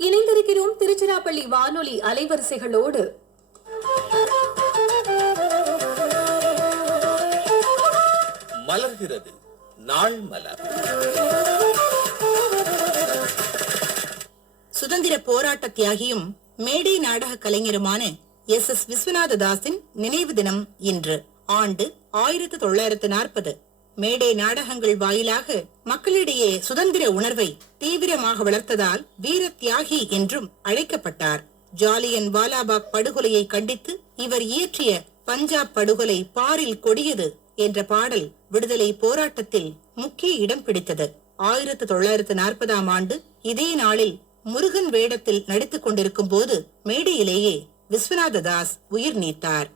இணைந்திருக்கிறோம் திருச்சிராப்பள்ளி வானொலி அலைவரிசைகளோடு. மலர்கிறது நாள் மலர். சுதந்திர போராட்ட தியாகியும் மேடை நாடக கலைஞருமான எஸ். விஸ்வநாத தாஸின் நினைவு தினம் இன்று. ஆண்டு 1940. மேடை நாடகங்கள் வாயிலாக மக்களிடையே சுதந்திர உணர்வை தீவிரமாக வளர்த்ததால் வீர தியாகி என்றும் அழைக்கப்பட்டார். ஜாலியன் வாலாபாக் படுகொலையை கண்டித்து இவர் இயற்றிய பஞ்சாப் படுகொலை பாரில் கொடியது என்ற பாடல் விடுதலை போராட்டத்தில் முக்கிய இடம் பிடித்தது. 1940 ஆண்டு இதே நாளில் முருகன் வேடத்தில் நடித்துக் கொண்டிருக்கும் போது மேடையிலேயே விஸ்வநாத தாஸ் உயிர் நீத்தார்.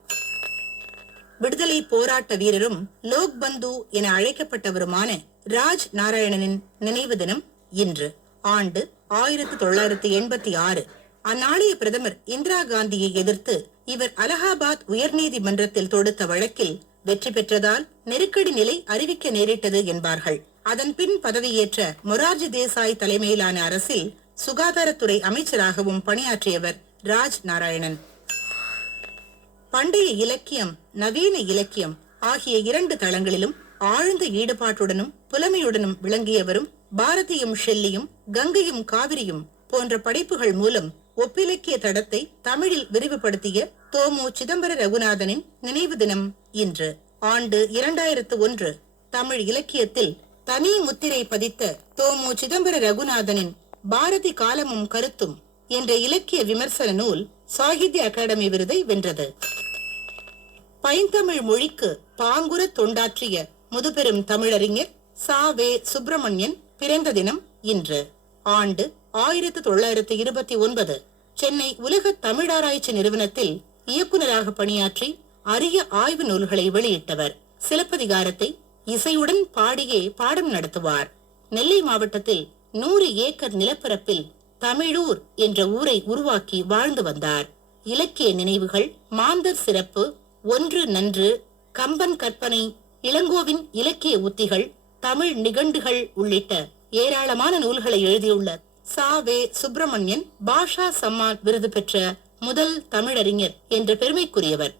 விடுதலை போராட்ட வீரரும் லோக் பந்து என அழைக்கப்பட்டவருமான ராஜ் நாராயணனின் நினைவு தினம் இன்று. ஆண்டு 1986. அந்நாளைய பிரதமர் இந்திரா காந்தியை எதிர்த்து இவர் அலகாபாத் உயர்நீதிமன்றத்தில் தொடுத்த வழக்கில் வெற்றி பெற்றதால் நெருக்கடி நிலை அறிவிக்க நேரிட்டது என்பார்கள். அதன் பின் பதவியேற்ற மொரார்ஜி தேசாய் தலைமையிலான அரசில் சுகாதாரத்துறை அமைச்சராகவும் பணியாற்றியவர் ராஜ் நாராயணன். பண்டைய இலக்கியம், நவீன இலக்கியம் ஆகிய 2 தளங்களிலும் ஆழ்ந்த ஈடுபாட்டுடனும் புலமையுடனும் விளங்கியவரும் பாரதியும் ஷெல்லியும் கங்கையும் காவிரியும் போன்ற படைப்புகள் மூலம் ஒப்பிலக்கிய தடத்தை தமிழில் விரிவுபடுத்திய தோமு சிதம்பர ரகுநாதனின் நினைவு தினம் இன்று. ஆண்டு 2001. தமிழ் இலக்கியத்தில் தனி முத்திரை பதித்த தோமு சிதம்பர ரகுநாதனின் பாரதி காலமும் கருத்தும் என்ற இலக்கிய விமர்சன நூல் சாகித்ய அகாடமி விருதை வென்றது. பைந்தமிழ் மொழிக்கு பாங்குர தொண்டாற்றிய முதுபெரும் தமிழறிஞர் ச.வே. சுப்பிரமணியன் பிறந்த தினம் இன்று. ஆண்டு 1929. சென்னை உலக தமிழாராய்ச்சி நிறுவனத்தில் இயக்குநராக பணியாற்றி அரிய ஆய்வு நூல்களை வெளியிட்டவர். சிலப்பதிகாரத்தை இசையுடன் பாடியே பாடம் நடத்துவார். நெல்லை மாவட்டத்தில் 100 ஏக்கர் நிலப்பரப்பில் தமிழூர் என்ற ஊரை உருவாக்கி வாழ்ந்து வந்தார். இலக்கிய நினைவுகள், மாந்தர் சிறப்பு, ஒன்று நன்று, கம்பன் கற்பனை, இளங்கோவின் இலக்கிய உத்திகள், தமிழ் நிகண்டுகள் உள்ளிட்ட ஏராளமான நூல்களை எழுதியுள்ள ச.வே. சுப்பிரமணியன் பாஷா சம்மான் விருது பெற்ற முதல் தமிழறிஞர் என்ற பெருமைக்குரியவர்.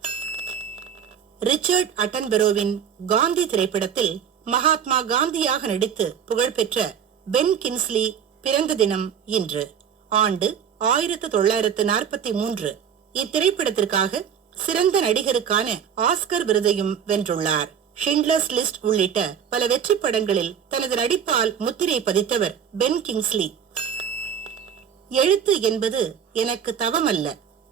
ரிச்சர்ட் அட்டன்பெரோவின் காந்தி திரைப்படத்தில் மகாத்மா காந்தியாக நடித்து புகழ்பெற்ற பென் கின்ஸ்லி பிறந்த தினம் இன்று. ஆண்டு 1943. இத்திரைப்படத்திற்காக சிறந்த நடிகருக்கான ஆஸ்கர் விருதையும் வென்றுள்ளார். ஷிண்ட்லர்ஸ் லிஸ்ட் உள்ளிட்ட பல வெற்றி படங்களில் தனது நடிப்பால் முத்திரை பதித்தவர் பென் கிங்ஸ்லி. எழுத்து என்பது எனக்கு தவமல்ல,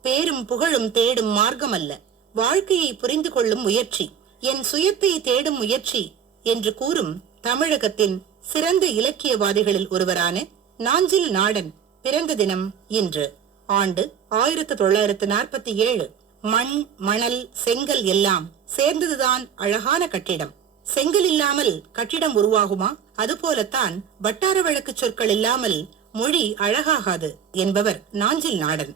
பேரும் புகழும் தேடும் மார்க்கம் அல்ல, வாழ்க்கையை புரிந்து கொள்ளும் முயற்சி, என் சுயத்தை தேடும் முயற்சி என்று கூறும் தமிழகத்தின் சிறந்த இலக்கியவாதிகளில் ஒருவரான நாஞ்சில் நாடன் பிறந்த தினம் இன்று. ஆண்டு 1947. மண், மணல், செங்கல் எல்லாம் சேர்ந்ததுதான் அழகான கட்டிடம். செங்கல் இல்லாமல் கட்டிடம் உருவாகுமா? அதுபோலத்தான் வட்டார வழக்கு சொற்கள் இல்லாமல் மொழி அழகாகாது என்பவர் நாஞ்சில் நாடன்.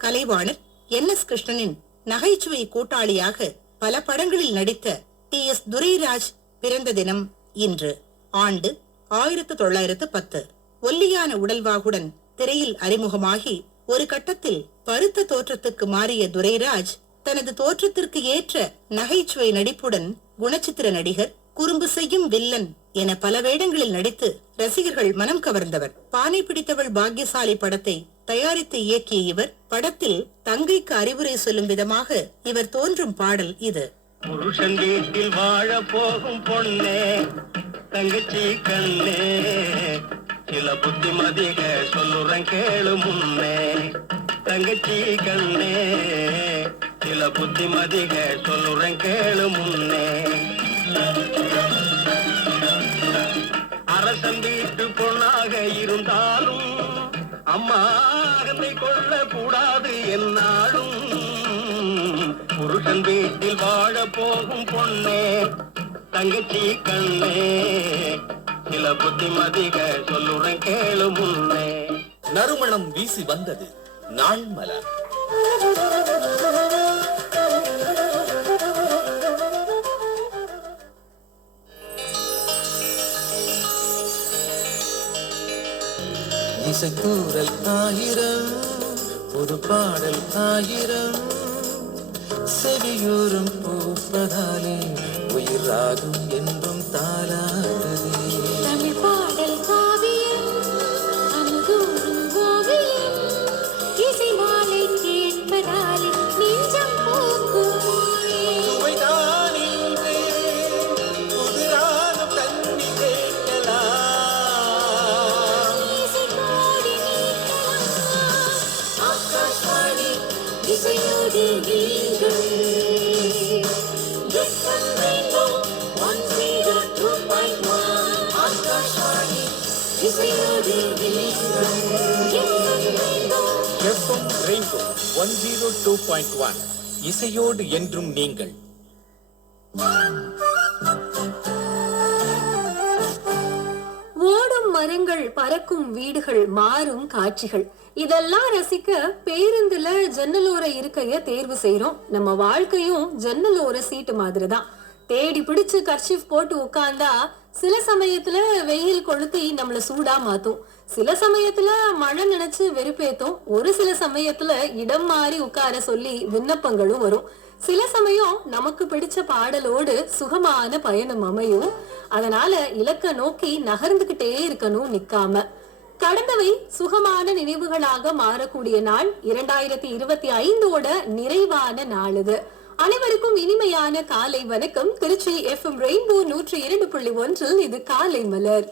கலைவாணர் என்.எஸ். கிருஷ்ணனின் நகைச்சுவை கூட்டாளியாக பல படங்களில் நடித்த டி.எஸ். துரைராஜ் பிறந்த தினம் இன்று. ஆண்டு 1910. ஒல்லியான உடல்வாகுடன் திரையில் அறிமுகமாகி ஒரு கட்டத்தில் பருத்த தோற்றத்துக்கு மாறிய துரைராஜ் தனது தோற்றத்திற்கு ஏற்ற நகைச்சுவை நடிப்புடன் குணச்சித்திர நடிகர், குறும்பு செய்யும் வில்லன் என பல வேடங்களில் நடித்து ரசிகர்கள் மனம் கவர்ந்தவர். பானை பிடித்தவள் பாக்கியசாலி படத்தை தயாரித்து இயக்கிய இவர் படத்தில் தங்கைக்கு அறிவுரை சொல்லும் விதமாக இவர் தோன்றும் பாடல் இது. புருஷன் வீட்டில் வாழ போகும் பொண்ணே, தங்கச்சி கண்ணே, சில புத்திமதிக சொல்லுறேன் கேளு முன்னே. தங்கச்சி கண்ணே, சில புத்திமதிக சொல்லுறேன் கேளு முன்னே. அரசன் வீட்டு பொண்ணாக இருந்தாலும் அம்மா அகத்தை கொள்ள கூடாது என்னாலும். புருஷன் வீட்டில் வாழ போகும் பொண்ணே, தங்கச்சி கண்ணே, சில புத்திமதிக சொல்லுறேன் கேளு முன்னே. நறுமணம் வீசி வந்தது நாள் மலர். இசைத்தூரல் ஆயிரம் புது பாடல் ஆயிரம் செவியூரும் பூப்பதாலே உயிர் ராகும் என்றும் தாலாடுதே. தமிழ் பாடல் காவியம் அமுதூரும் ஓவியம் இசை மாலை கேட்பதாலே நெஞ்சம் பூக்கும். சுவைதான் இன்றே புதிரான தண்ணி கேட்கலாம். இசை கோடி நீக்கலாம். ஆகாஷ்வாணி இசையோடு நீங்கள். FM Rainbow 102.1. ஆகாஷ்வாணி இசையோடு நீங்கள். FM Rainbow. எஃப்எம் ரெயின்போ 102.1 இசையோடு என்றும் நீங்கள். ஓடும் மரங்கள், பறக்கும் வீடுகள், மாறும் காட்சிகள் இதெல்லாம் ரசிக்க பேருந்துல ஜன்னலோர இருக்கைய தேர்வு செய்யறோம். நம்ம வாழ்க்கையும் ஜன்னலோர சீட்டு மாதிரி தான். தேடி பிடிச்சு கர்ச்சீஃப் போட்டு உட்கார்ந்தா சில சமயத்துல வெயில் கொளுத்தி நம்மள சூடா மாத்தும், சில சமயத்துல மழை நினைச்சு வெறுப்பேத்தும், ஒரு சில சமயத்துல இடம் மாறி உட்கார சொல்லி விண்ணப்பங்களும் வரும். சில சமயம் நமக்கு பிடிச்ச பாடலோடு சுகமான பயணம் அமையும். அதனால இலக்க நோக்கி நகர்ந்துகிட்டே இருக்கணும், நிக்காம. கடந்தவை சுகமான நினைவுகளாக மாறக்கூடிய நாள் 2025ஓட நிறைவான நாள் இது. அனைவருக்கும் இனிமையான காலை வணக்கம். திருச்சி FM ரெயின்போ 102.1 இது காலை மலர்.